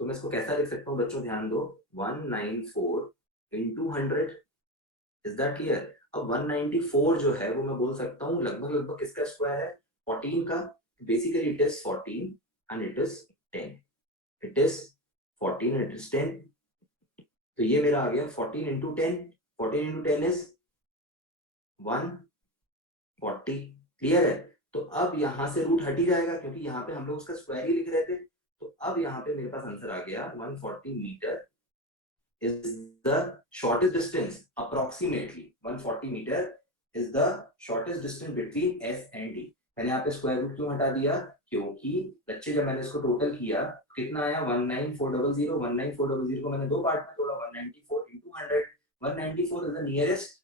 तो मैं इसको कैसा लिख सकता हूँ बच्चों, ध्यान दो, 194 इंटू 100। Is that clear? अब 194 जो है वो मैं बोल सकता हूँ लगभग लगभग किसका स्क्वायर है, 14 का। Basically it is 14 and it is 10। It is 14 and it is 10। तो ये मेरा आ गया 14 इंटू 10। 14 into 10 is 140। क्लियर है? तो अब यहाँ से रूट हट ही जाएगा क्योंकि यहाँ पे हम लोग उसका स्क्वायर ही लिख रहे थे। तो अब यहाँ पे मेरे पास आंसर आ गया 140 meter is the shortest distance approximately 140 meter is the shortest distance between S and D। मैंने यहाँ पे स्क्वायर रूट क्यों हटा दिया, क्योंकि बच्चे जब मैंने इसको टोटल किया कितना आया 19400। 19400 को मैंने दो पार्ट में तोड़ा, 194 into 100। 194 is the nearest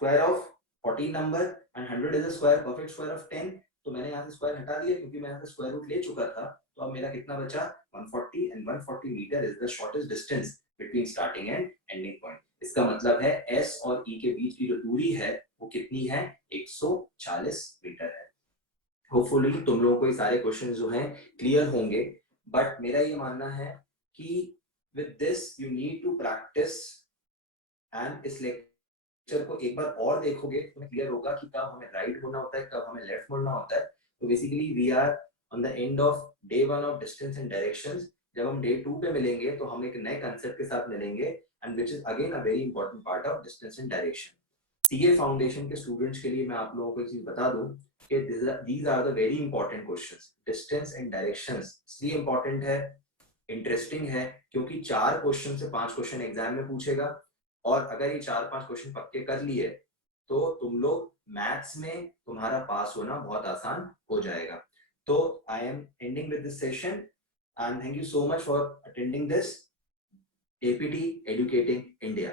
square of 14 number and 100 is the square perfect square of 10। तो मैंने यहाँ से स्क्वायर हटा दिया क्योंकि मैं यहाँ से स्क्वायर रूट ले चुका था। तो अब मेरा कितना बचा 140 and 140 meter is the shortest distance between starting and ending point। इसका मतलब है S और E के बीच की जो दूरी है वो कितनी है 140 मीटर है। होपफुली तुम लोगों को ये सारे क्वेश्चन जो हैं क्लियर होंगे, बट मेरा ये मानना है कि with this you need to practice and इस लेक्चर को एक बार और देखोगे तो तुम्हें क्लियर होगा कि कब हमें राइट मुड़ना होता है, कब हमें लेफ्ट मुड़ना होता है। तो basically we are on the end of day 1 of distance and directions. जब हम डे 2 पे मिलेंगे तो हम एक नए कंसेप्ट के साथ मिलेंगे and which is again a very important part of distance and direction. CA foundation के स्टूडेंट्स के लिए मैं आप लोगों को एक चीज बता दूं कि these are the very important questions। Distance and directions इसलिए इंपॉर्टेंट है, इंटरेस्टिंग है, क्योंकि 4 क्वेश्चन से 5 क्वेश्चन एग्जाम में पूछेगा और अगर ये 4-5 क्वेश्चन पक्के कर लिए तो तुम लोग मैथ्स में तुम्हारा पास होना बहुत आसान हो जाएगा। तो I am ending with this session and thank you so much for attending this APT Educating India।